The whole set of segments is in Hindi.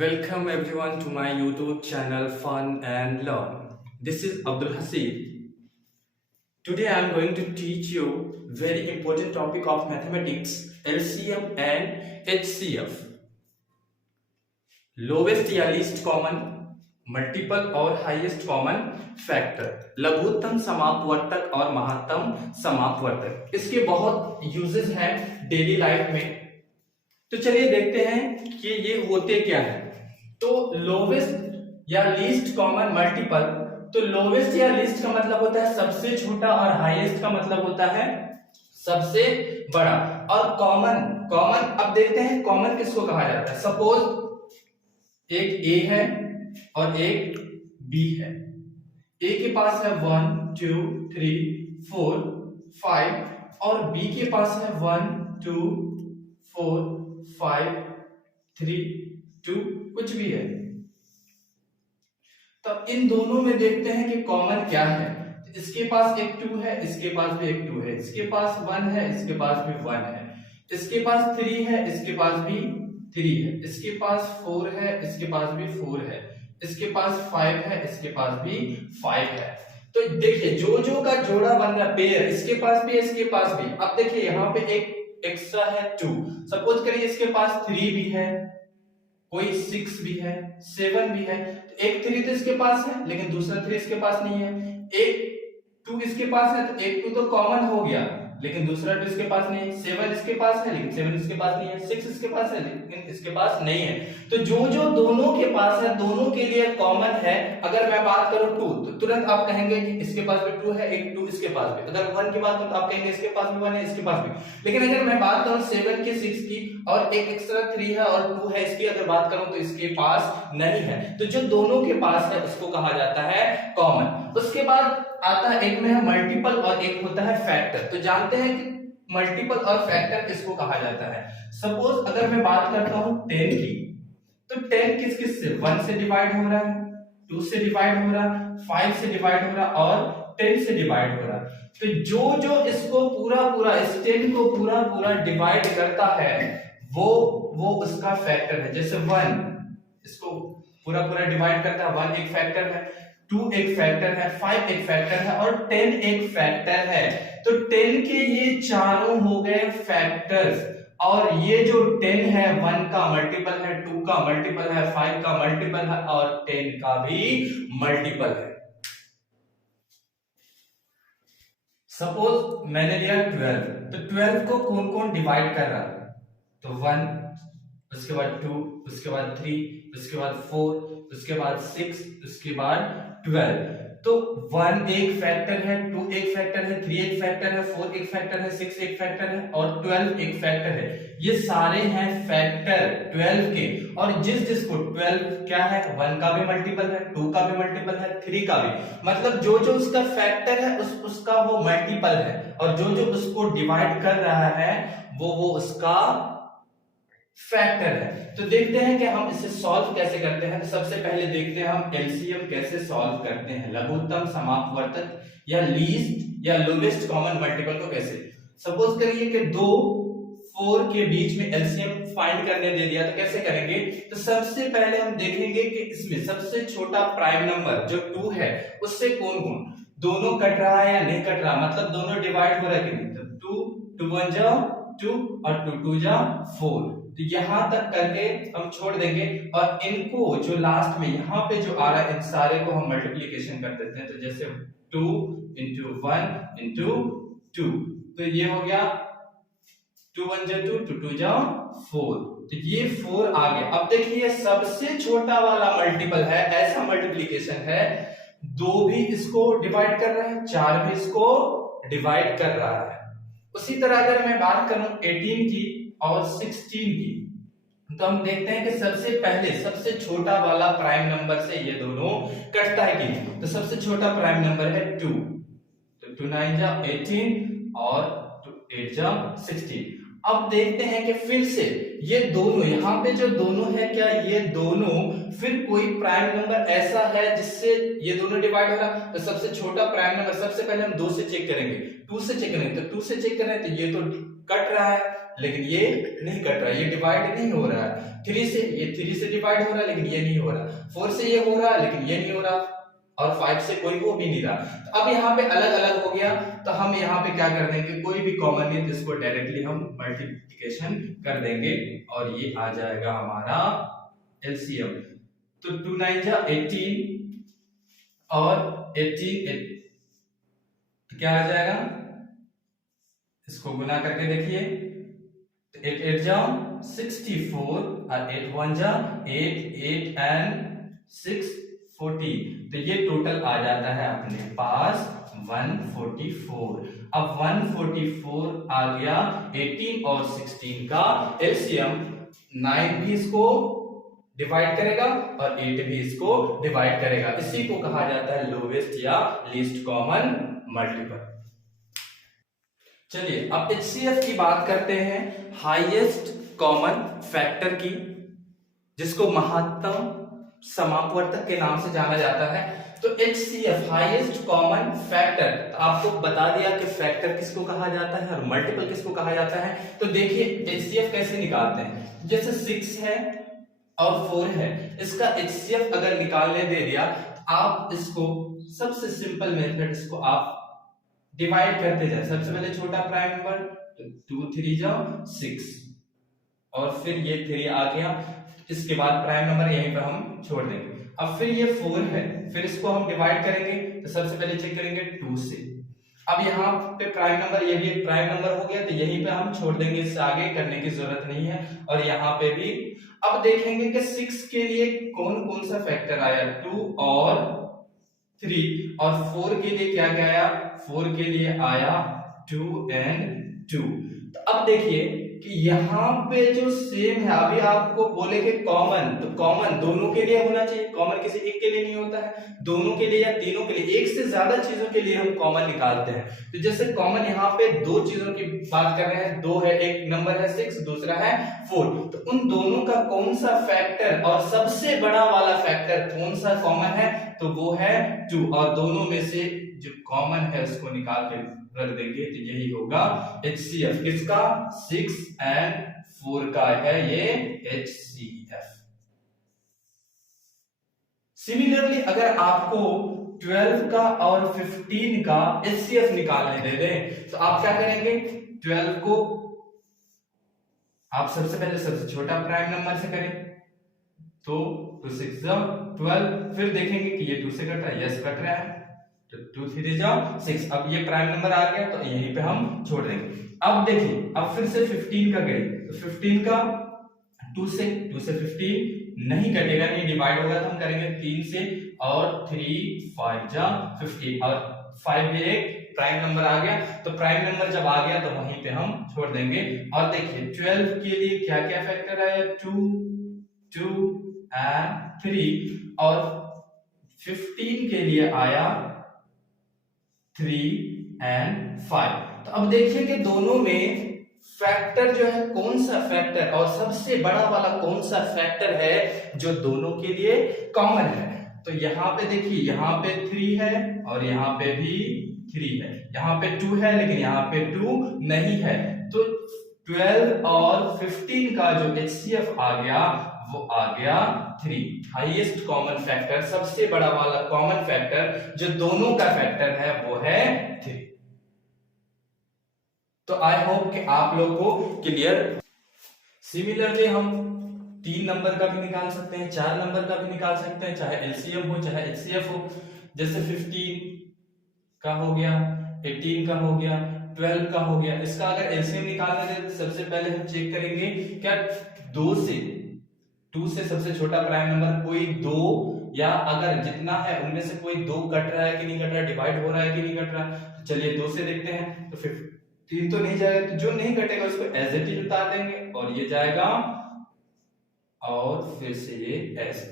Welcome everyone to my YouTube channel Fun and Learn. This is Abdul Hasib. Today I am going to teach you very important topic of mathematics, LCM and HCF. Lowest या least common, मल्टीपल और हाईएस्ट कॉमन फैक्टर, लघुत्तम समापवर्तक और महत्तम समापवर्तक। इसके बहुत यूजेस हैं डेली लाइफ में। तो चलिए देखते हैं कि ये होते क्या है। तो लोवेस्ट या लीस्ट कॉमन मल्टीपल, तो लोवेस्ट या लीस्ट का मतलब होता है सबसे छोटा और हाईएस्ट का मतलब होता है सबसे बड़ा। और कॉमन कॉमन अब देखते हैं कॉमन किसको कहा जाता है। सपोज एक ए है और एक बी है। ए के पास है 1 2 3 4 5 और बी के पास है 1 2 4 5 3 2 कुछ भी है। तब इन दोनों में देखते हैं कि कॉमन क्या है। इसके पास एक 2 है, इसके पास भी एक 2 है, इसके पास 1 है, इसके पास भी 1 है, इसके पास 3 है, इसके पास भी 3 है, इसके पास 4 है, इसके पास भी 4 है, इसके पास 5 है, इसके पास भी 5 है। तो देखिए जो जो का जोड़ा बन रहा पेयर, इसके पास भी इसके पास भी। अब देखिए यहाँ पे एक एक्स्ट्रा है 2। सपोज करिए इसके पास 3 भी है, कोई 6 भी है, 7 भी है। तो एक 3 तो इसके पास है लेकिन दूसरा 3 इसके पास नहीं है। एक 2 इसके पास है तो एक 2 तो कॉमन हो गया लेकिन दूसरा 2 इसके पास नहीं है। 7 इसके पास है लेकिन 7 इसके पास नहीं है। 6 इसके पास है लेकिन इसके पास नहीं है। तो जो जो दोनों के पास है दोनों के लिए कॉमन है। अगर मैं बात करूं 2 तो तुरंत आप कहेंगे कि इसके पास भी 2 है, एक 2 इसके पास भी। अगर 1 की बात करूं तो आप कहेंगे इसके पास भी 1 है, इसके पास भी। लेकिन अगर मैं बात करूं 7 की, 6 की और एक एक्स्ट्रा 3 है और 2 है इसकी अगर बात करूं तो इसके पास नहीं है। तो जो दोनों के पास है उसको कहा जाता है कॉमन। उसके बाद आता है एक में है मल्टीपल और एक होता है फैक्टर। तो जानते हैं कि मल्टीपल और फैक्टर किसको कहा जाता है। सपोज अगर मैं बात करता हूं 10 की, तो 10 किस किस से 1 से डिवाइड हो रहा है, 2 से डिवाइड हो रहा है, 5 से डिवाइड हो रहा है और 10 से डिवाइड हो रहा है। तो जो जो इसको पूरा पूरा इस 10 को पूरा पूरा डिवाइड करता है वो उसका फैक्टर है। जैसे 1 इसको पूरा पूरा डिवाइड करता है, 1 एक फैक्टर है, 2 एक फैक्टर है, 5 एक फैक्टर है और 10 एक फैक्टर है। तो 10 के ये चारों हो गए फैक्टर्स। और ये जो 10 है 1 का मल्टीपल है, 2 का मल्टीपल है, 5 का मल्टीपल है और 10 का भी मल्टीपल है। सपोज मैंने लिया 12, तो 12 को कौन कौन डिवाइड कर रहा है। तो 1, उसके बाद 2, उसके बाद 3, उसके बाद 4, उसके बाद 6, उसके बाद 12। तो 1 एक फैक्टर है, 2 एक फैक्टर है, 3 एक फैक्टर है, 4 एक फैक्टर है, 6 एक फैक्टर है और 12 एक फैक्टर है। ये सारे हैं फैक्टर 12 के। और जिस जिसको 12 क्या है 1 का भी मल्टीपल है, 2 का भी मल्टीपल है, 3 का भी। मतलब जो जो उसका फैक्टर है उसका वो मल्टीपल है और जो जो उसको डिवाइड कर रहा है वो उसका फैक्टर है। तो देखते हैं कि हम इसे सॉल्व कैसे करते हैं। सबसे पहले देखते हैं हम एलसीएम कैसे सॉल्व करते हैं, लघुत्तम समापवर्तक या लीस्ट या लोवेस्ट कॉमन मल्टीपल को कैसे। सपोज करिए कि 2 4 के बीच में एलसीएम फाइंड करने दे दिया, तो कैसे करेंगे। तो सबसे पहले हम देखेंगे कि इसमें सबसे छोटा प्राइम नंबर जो 2 है उससे कौन कौन दोनों कट रहा है या नहीं कट रहा, मतलब दोनों डिवाइड हो रहा है कि नहीं। तो 2 1 जा 2 और 2 2 जा 4। तो यहां तक करके हम छोड़ देंगे और इनको जो लास्ट में यहाँ पे जो आ रहा है इन सारे को हम मल्टीप्लिकेशन कर देते हैं। तो जैसे 2 into 1 into 2, तो ये हो गया 2 1 जा 2, 2 2 जा 4। तो ये 4 आ गया। अब देखिए सबसे छोटा वाला मल्टीपल है, ऐसा मल्टीप्लिकेशन है 2 भी इसको डिवाइड कर रहा है, 4 भी इसको डिवाइड कर रहा है। उसी तरह अगर मैं बात करूं 18 की और 16 की, तो हम देखते हैं कि सबसे पहले सबसे छोटा वाला प्राइम नंबर से ये दोनों कटता है कि नहीं। तो सबसे छोटा प्राइम नंबर है 2, तो 2 9 जा 18 और 2 8 जा 16। अब देखते हैं कि फिर से ये दोनों यहाँ पे जो दोनों है, क्या ये दोनों फिर कोई प्राइम नंबर ऐसा है जिससे ये दोनों डिवाइड हो रहा। तो सबसे छोटा प्राइम नंबर सबसे पहले हम 2 से चेक करेंगे, 2 से चेक करेंगे। तो 2 से चेक करें तो ये तो कट रहा है लेकिन ये नहीं कट रहा है, ये डिवाइड नहीं हो रहा है। 3 से ये 3 से डिवाइड हो रहा है लेकिन ये नहीं हो रहा, 4 से ये हो रहा है लेकिन ये नहीं हो रहा, और 5 से कोई हो भी नहीं रहा। तो अब यहाँ पे अलग अलग हो गया, तो हम यहाँ पे क्या कर देंगे, कोई भी कॉमन नहीं तो इसको डायरेक्टली हम मल्टीप्लिकेशन कर देंगे और ये आ जाएगा हमारा एलसीएम। तो 2 9 जा 18 और 18 तो क्या आ जाएगा, इसको गुना करके देखिए, 8 8 जा 64 और 8 1 जा 8 8 एंड 6 40, तो ये टोटल आ जाता है अपने पास 144। अब 144 आ गया 18 और 16 का एलसीएम। 9 भी इसको डिवाइड करेगा और 8 भी इसको डिवाइड करेगा, इसी को कहा जाता है लोवेस्ट या लीस्ट कॉमन मल्टीपल। चलिए अब एचसीएफ की बात करते हैं, हाईएस्ट कॉमन फैक्टर की, जिसको महत्तम समापवर्तक के नाम से जाना जाता है। तो एचसीएफ हाईएस्ट कॉमन फैक्टर, तो आपको बता दिया कि फैक्टर किसको कहा जाता है और मल्टीपल किसको कहा जाता है। तो देखिए एचसीएफ कैसे निकालते हैं, जैसे 6 है और 4 है, इसका एचसीएफ अगर निकालने दे दिया तो आप इसको सबसे सिंपल मेथड, इसको आप डिवाइड करते जाए। सबसे पहले छोटा प्राइम नंबर, तो 2 3 जाओ 6 और फिर ये 3 आ गया, इसके बाद प्राइम नंबर यहीं पे हम छोड़ देंगे। अब फिर ये 4 है, फिर इसको हम डिवाइड करेंगे, तो सबसे पहले चेक करेंगे 2 से। अब यहाँ पे प्राइम नंबर, ये भी एक प्राइम नंबर हो गया, तो यहीं पे हम छोड़ देंगे, इससे आगे करने की जरूरत नहीं है। और यहाँ पे भी अब देखेंगे कि 6 के लिए कौन कौन सा फैक्टर आया, 2 और 3, और 4 के लिए क्या क्या आया, 4 के लिए आया 2 एंड 2। तो अब देखिए कि यहाँ पे जो सेम है, अभी आपको बोले कि कॉमन, तो कॉमन दोनों के लिए होना चाहिए, कॉमन किसी एक के लिए नहीं होता है, दोनों के लिए या तीनों के लिए, एक से ज्यादा चीजों के लिए हम कॉमन निकालते हैं। तो जैसे कॉमन यहाँ पे 2 चीजों की बात कर रहे हैं, 2 है, एक नंबर है 6, दूसरा है 4, तो उन दोनों का कौन सा फैक्टर और सबसे बड़ा वाला फैक्टर कौन सा कॉमन है, तो वो है 2, और दोनों में से जो कॉमन है उसको निकाल के रख देंगे, तो यही होगा HCF। किसका, 6 एंड 4 का है ये HCF। सिमिलरली अगर आपको 12 का और 15 का HCF निकालने दे दें, तो आप क्या करेंगे, 12 को आप सबसे पहले सबसे छोटा प्राइम नंबर से करें, तो 2 6 12, फिर देखेंगे कि ये 2 से कट रहा है, यस कट रहा है, तो 2 3 6। अब ये प्राइम नंबर आ गया, तो यहीं पे हम छोड़ देंगे। अब देखिए, अब फिर से 15 का करें, तो 15 का 2 से 15 नहीं कटेगा, नहीं डिवाइड होगा, तो हम करेंगे 3 से, और 3 5 जा 15, और 5 भी एक प्राइम नंबर आ गया, तो प्राइम नंबर जब आ गया तो वहीं पे हम छोड़ देंगे। और देखिए 12 के लिए क्या क्या फैक्टर आया, 2 2 एंड 3, और 15 के लिए आया 3 एंड 5। तो अब देखिए कि दोनों में फैक्टर जो है, कौन सा फैक्टर और सबसे बड़ा वाला कौन सा फैक्टर है जो दोनों के लिए कॉमन है। तो यहाँ पे देखिए, यहाँ पे 3 है और यहाँ पे भी 3 है, यहाँ पे 2 है लेकिन यहाँ पे 2 नहीं है, तो 12 और 15 का जो HCF आ गया वो आ गया 3। हाईएस्ट कॉमन फैक्टर, सबसे बड़ा वाला कॉमन फैक्टर जो दोनों का फैक्टर है वो है 3। तो आई होप कि आप लोगों को क्लियर। सिमिलरली हम 3 नंबर का भी निकाल सकते हैं, 4 नंबर का भी निकाल सकते हैं, चाहे एलसीएम हो चाहे एचसीएफ हो। जैसे 15 का हो गया, 18 का हो गया, 12 का हो गया। इसका अगर एलसीएम निकालना है तो सबसे पहले हम चेक करेंगे क्या 2 से सबसे छोटा प्राइम नंबर कोई 2, या अगर जितना है उनमें से कोई 2 कट रहा है कि नहीं कट रहा, डिवाइड हो रहा है कि नहीं कट रहा। तो चलिए 2 से देखते हैं, तो 15 तो नहीं जाएगा, तो जो नहीं कटेगा उसको एज इट इज उतार देंगे और ये जाएगा, और फिर से ये ऐसे,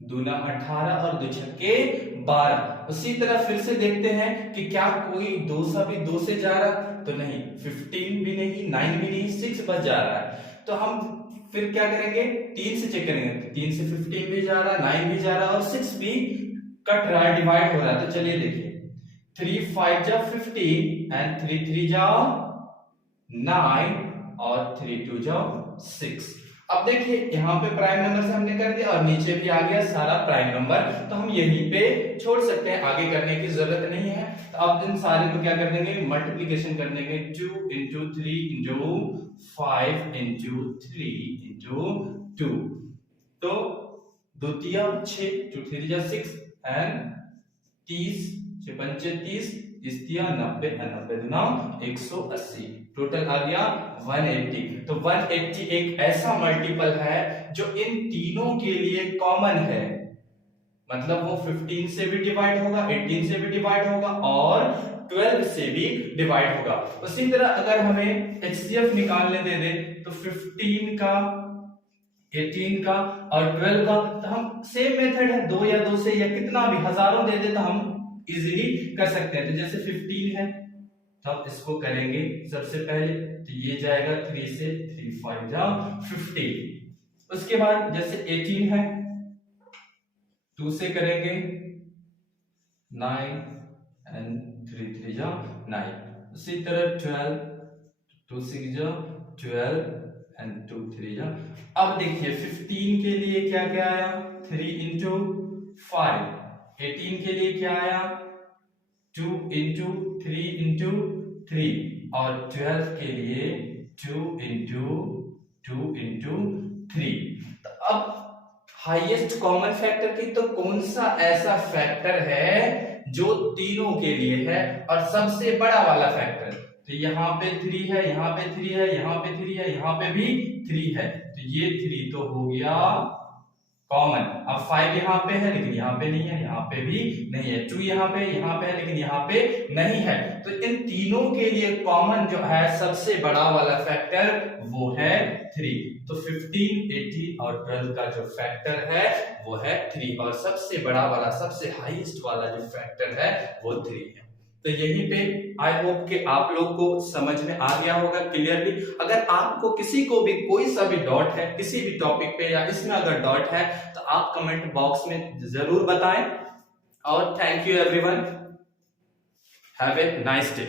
दूना 18 और 2 छक्के 12। उसी तरह फिर से देखते हैं कि क्या कोई 2 सा भी 2 से जा रहा, तो नहीं, 15 भी नहीं, 9 भी नहीं, 6 बस जा रहा है। तो हम फिर क्या करेंगे, 3 से चेक करेंगे, 3 से 15 भी जा रहा, 9 भी जा रहा और 6 भी कट रहा है, डिवाइड हो रहा है। तो चलिए देखिए, 3 5 जा 15 एंड 3 3 जा 9 और 3 2 जा 6। अब देखिए यहाँ पे प्राइम नंबर से हमने कर दिया और नीचे भी आ गया सारा प्राइम नंबर, तो हम यहीं पे छोड़ सकते हैं, आगे करने की जरूरत नहीं है। तो अब इन सारे को क्या कर देंगे, मल्टीप्लिकेशन कर देंगे, 2 into 3 into 5 into 3 into 2। तो 2 तिया 6, 2 3 जा 6 एंड 30, 6 पंचे 30, 30 तिया 90, 90 दुना 180, टोटल आ गया 180। तो 180 एक ऐसा मल्टीपल है जो इन तीनों के लिए कॉमन है, मतलब वो 15 से भी डिवाइड होगा, 18 से भी डिवाइड होगा और 12 से भी डिवाइड होगा। उसी तरह अगर हमें HCF निकालने दे दे तो 15 का, 18 का और 12 का, तो हम सेम मेथड है, 2 या 2 से या कितना भी हजारों दे दे तो हम इजीली कर सकते हैं। तो जैसे 15 है तो अब इसको करेंगे सबसे पहले, तो ये जाएगा 3 से, 3 5 जा 15। उसके बाद जैसे 18 है 2 से करेंगे 9 एंड 3 3 जा 9। उसी तरह 12, 2 6 जा 12 एंड 2 3 जा। अब देखिए 15 के लिए क्या क्या आया, 3 into 5, 18 के लिए क्या आया, 2 into 3 into 3 और 12 के लिए 2 into 2 into 3। तो अब हाईएस्ट कॉमन फैक्टर की तो कौन सा ऐसा फैक्टर है जो तीनों के लिए है और सबसे बड़ा वाला फैक्टर। तो यहाँ पे 3 है, यहाँ पे 3 है, यहाँ पे 3 है, यहाँ पे भी 3 है, तो ये 3 तो हो गया कॉमन। अब 5 यहाँ पे है लेकिन यहाँ पे नहीं है, यहाँ पे भी नहीं है, 2 यहाँ पे है लेकिन यहाँ पे नहीं है। तो इन तीनों के लिए कॉमन जो है सबसे बड़ा वाला फैक्टर वो है 3। तो 15, 18 और 12 का जो फैक्टर है वो है 3 और सबसे बड़ा वाला, सबसे हाईएस्ट वाला जो फैक्टर है वो 3 है। तो यहीं पे आई होप कि आप लोग को समझ में आ गया होगा क्लियरली। अगर आपको किसी को भी कोई सा भी डाउट है किसी भी टॉपिक पे या इसमें अगर डाउट है तो आप कमेंट बॉक्स में जरूर बताएं। और thank you everyone, have a nice day.